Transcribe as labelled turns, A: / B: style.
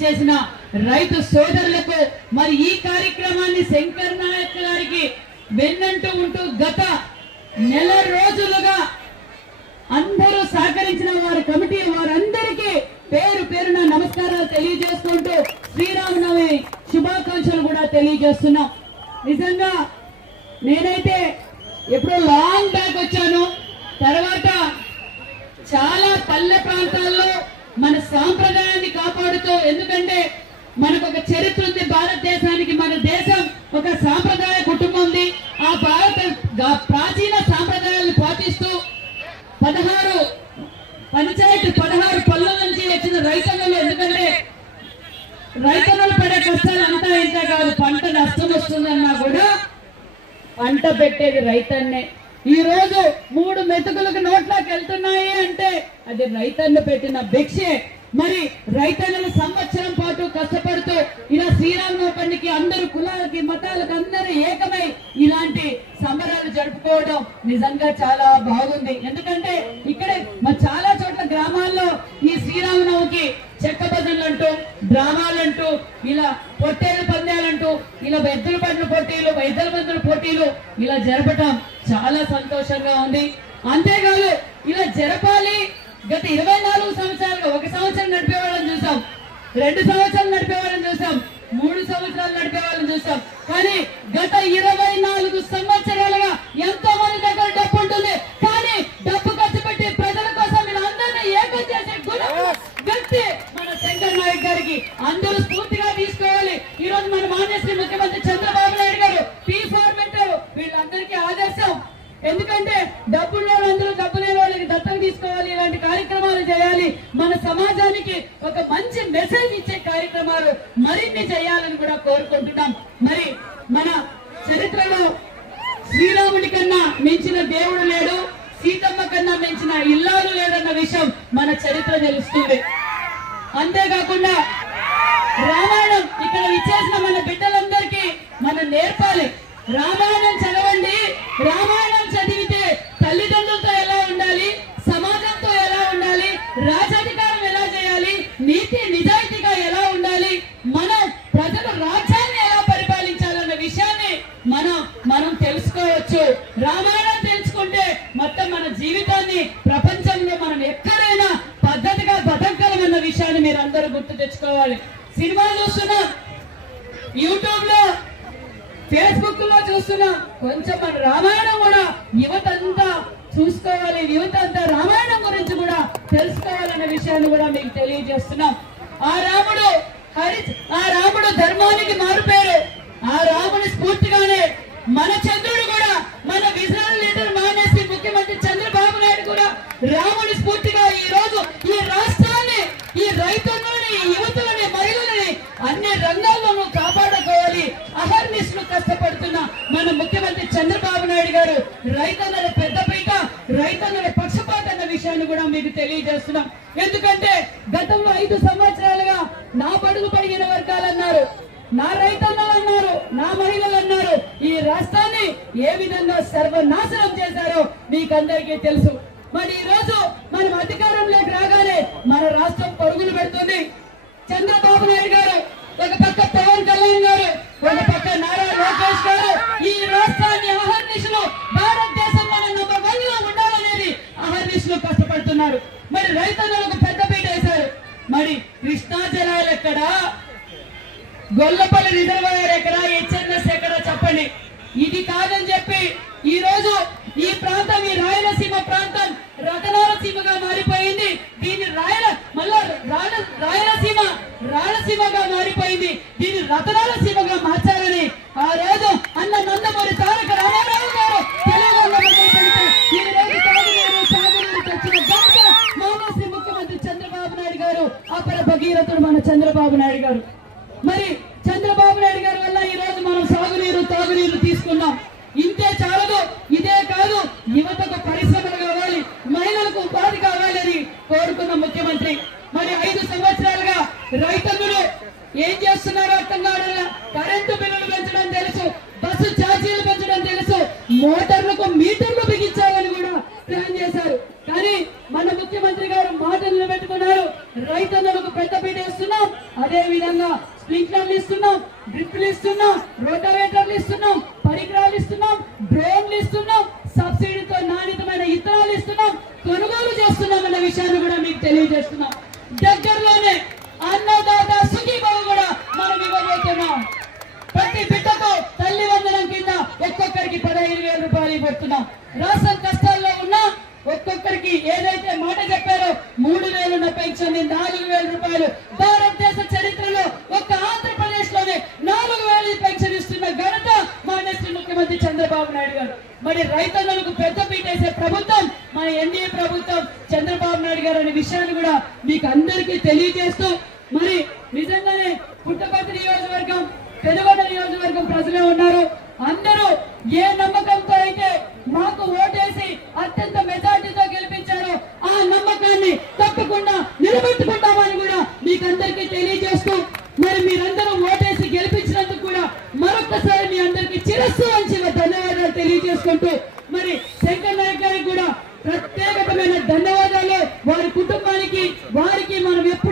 A: విచ్చేసిన రైతు సోదరులకు మరి ఈ కార్యక్రమాన్ని శంకర్ నాయక్ గారికి వెన్నంటూ ఉంటూ గత నెల రోజులుగా అందరూ సహకరించిన వారి కమిటీ వారందరికీ పేరు పేరున నమస్కారాలు తెలియజేసుకుంటూ శ్రీరామనవమి శుభాకాంక్షలు కూడా తెలియజేస్తున్నాం. నిజంగా నేనైతే ఎప్పుడో లాంగ్ బ్యాక్ వచ్చాను. తర్వాత చాలా పల్లె ప్రాంతాల్లో మన సాంప్రదాయ కాపాడుతూ ఎందుకంటే మనకు ఒక చరిత్ర ఉంది. భారతదేశానికి మన దేశం ఒక సాంప్రదాయ కుటుంబం ఉంది. ఆ భారత ప్రాచీన సాంప్రదాయాలను పాటిస్తూ పదహారు పంచాయతీ పదహారు పల్లెల నుంచి వచ్చిన రైతన్నలు ఎందుకంటే రైతన్నలు పడే కష్టాలు అంతా ఇంత కాదు. పంట నష్టం వస్తుందన్నా కూడా పంట పెట్టేది రైతన్నే. ఈ రోజు మూడు మెతుకులకు నోట్లోకి వెళ్తున్నాయి అంటే అది రైతన్న పెట్టిన భిక్షే. మరి రైతన్నలు సంవత్సరం పాటు కష్టపడుతూ ఇలా శ్రీరామనవమి పండుగకి అందరూ కులాలకి మతాలకు అందరూ ఏకమై ఇలాంటి సంబరాలు జరుపుకోవడం నిజంగా చాలా బాగుంది. ఎందుకంటే ఇక్కడే మరి చాలా చోట్ల గ్రామాల్లో ఈ శ్రీరామనవమికి చెక్క భజనలంటూ అంటూ డ్రామాలంటూ ఇలా పొట్టేలు పందాలంటూ ఇలా ఎద్దుల పండ్ల పోటీలు ఎద్దుల పందుల పోటీలు ఇలా జరపటం చాలా సంతోషంగా ఉంది. అంతేకాదు ఇలా జరపాలి గత ఇరవై నాలుగు సంవత్సరాలుగా ఒక సంవత్సరం నడిపే వాళ్ళని చూసాం. రెండు సంవత్సరాలు నడిపే వాళ్ళని చూసాం. మూడు సంవత్సరాలు నడిపే వాళ్ళని చూసాం. కానీ గత ఇరవై నాలుగు సంవత్సరాలుగా ఎంతో మంది దగ్గర డబ్బు ఉంటుంది కానీ డబ్బు ఖర్చు పెట్టి ప్రజల కోసం వీళ్ళందరినీ ఏకం చేసే గుణం వ్యక్తి మన శంకర్ నాయక్ గారికి అందరూ స్ఫూర్తిగా తీసుకోవాలి ఈ రోజు మన మాన్యశ్రీ ముఖ్యమంత్రి చంద్రబాబు నాయుడు గారు పీ ఫోర్ పెట్టారు వీళ్ళందరికీ ఆదర్శం ఎందుకంటే డబ్బున్న అందరూ డబ్బు లేని వాళ్ళకి దత్తత తీసుకోవాలి ఇలాంటి కార్యక్రమాలు చేయాలి మన సమాజానికి ఒక మంచి మెసేజ్ ఇచ్చే కార్యక్రమాలు మరిన్ని చేయాలని కూడా కోరుకుంటున్నాం. మరి మన చరిత్రలో శ్రీరాముడి కన్నా మించిన దేవుడు లేడు సీతమ్మ కన్నా మించిన ఇల్లాలు లేదన్న విషయం మన చరిత్ర తెలుస్తుంది. అంతేకాకుండా రామాయణం ఇక్కడ ఇచ్చేసిన మన బిడ్డలందరికీ మనం నేర్పాలి. రామాయణం తెలుసుకోవచ్చు రామాయణం తెలుసుకుంటే మొత్తం మన జీవితాన్ని ప్రపంచంలో మనం ఎక్కడైనా పద్ధతిగా బతకగలమన్న విషయాన్ని మీరు అందరూ గుర్తు తెచ్చుకోవాలి. సినిమాలు చూస్తున్నాం. యూట్యూబ్లో ఫేస్బుక్లో చూస్తున్నాం. కొంచెం మన రామాయణం కూడా యువత అంతా చూసుకోవాలి. యువత అంతా రామాయణం గురించి కూడా తెలుసుకోవాలన్న విషయాన్ని కూడా మీకు తెలియజేస్తున్నాం. ఆ రాముడు హరి ఆ రాముడు ధర్మానికి మారుపేరు ఆ రాముని స్ఫూర్తిగానే మన చంద్రబాబు నాయుడు రైతన్నల పెద్దపీట రైతన్నల పక్షపాత అన్న విషయాన్ని కూడా మీకు తెలియజేస్తున్నాం. ఎందుకంటే గతంలో ఐదు సంవత్సరాలుగా నా బడుగు పడిగిన వర్గాలు అన్నారు నా రైతన్నలు అన్నారు నా మహిళలు అన్నారు. ఈ రాష్ట్రాన్ని ఏ విధంగా సర్వనాశనం చేశారో మీకందరికీ తెలుసు. మరి ఈ రోజు మనం అధికారంలోకి రాగానే మన రాష్ట్రం పరుగులు పెడుతుంది. చంద్రబాబు నాయుడు గారు ఒక పక్క పవన్ కళ్యాణ్ గారు కష్టపడుతున్నారు మరి రైతన్నలకు పెద్ద పీట వేశారు. మరి కృష్ణా జలాలు ఎక్కడ? గొల్లపల్లి రిజర్వాయర్ ఎక్కడ? హెచ్ఎన్ఎస్ ఎక్కడ? చెప్పండి. ఇది కాదని చెప్పి ఈ రోజు ఈ ప్రాంతం ఈ రాయలసీమ ప్రాంతం రతనాలసీమగా మారిపోయింది. దీని రాయల మళ్ళా రాయలసీమ రాయలసీమగా మారిపోయింది. దీని రతనాల భగీరథుడు మన చంద్రబాబు నాయుడు గారు. మరి చంద్రబాబు నాయుడు గారి వల్ల ఈ రోజు మనం సాగునీరు తాగునీరు తీసుకున్నాం. ఇంతే చాలదు ఇదే కాదు. యువతకు పరిశ్రమలు కావాలి మహిళలకు ఉపాధి కావాలని కోరుకున్న ముఖ్యమంత్రి. మరి ఐదు సంవత్సరాలుగా రైతన్నులు ఏం చేస్తున్నారో అర్థం కావడం కరెంటు బిల్లులు పెంచడం తెలుసు బస్సు ఛార్జీలు పెంచడం తెలుసు మోటార్లకు మీటర్లు బిగించాలని కూడా ప్లాన్ చేశారు కానీ మన ముఖ్యమంత్రి గారు మాట నిలబెట్టుకున్నారు రైతన్నులకు పెద్ద పెద్దపీట ఇస్తున్నాం ఇస్తున్నాం. స్ప్రింక్లర్లు ఇస్తున్నాం. డ్రిప్లు ఇస్తున్నాం. రోటవేటర్లు ఇస్తున్నాం. పరికరాలు ఇస్తున్నాం. డ్రోన్లు ఇస్తున్నాం. సబ్సిడీతో నాణ్యతమైన ఇతరాలు ఇస్తున్నాం. కొనుగోలు చేస్తున్నాం అన్న విషయాన్ని కూడా మీకు తెలియజేస్తున్నాం. దగ్గరలోనే అన్నదాత సుఖీభావ కూడా మనం ఇవ్వబోతున్నాం. ప్రతి బిడ్డకు తల్లి వందనం కింద ఒక్కొక్కరికి పదహైదు వేల రూపాయలు ఇవ్వబోతున్నాం. రాష్ట్రం కష్టాల్లో ఉన్నా ఒక్కొక్కరికి ఏదైతే మాట చెప్పారో మూడు వేలున్న పెన్షన్ నాలుగు వేల రూపాయలు. మరి రైతన్నలకు పెద్ద పీటేసే ప్రభుత్వం మన ఎన్డీఏ ప్రభుత్వం చంద్రబాబు నాయుడు గారు అనే విషయాన్ని కూడా మీకు అందరికీ తెలియజేస్తూ మరి నిజంగానే పుట్టపర్తి నియోజకవర్గం పెనుగొండ నియోజకవర్గం ప్రజలే ఉన్నారు. అందరూ ఏ నమ్మకంతో అయితే మాకు ఓటేసి అత్యంత మెజార్టీతో గెలిపించారో ఆ నమ్మకాన్ని తప్పకుండా నిలబెట్టుకుంటామని కూడా మీకు అందరికీ తెలియజేస్తూ మరి మీరందరూ ఓటు తెలియజేసుకుంటూ మరి శంకర్ నాయక్ గారికి కూడా ప్రత్యేకమైన ధన్యవాదాలు. వారి కుటుంబానికి వారికి మనం ఎప్పుడు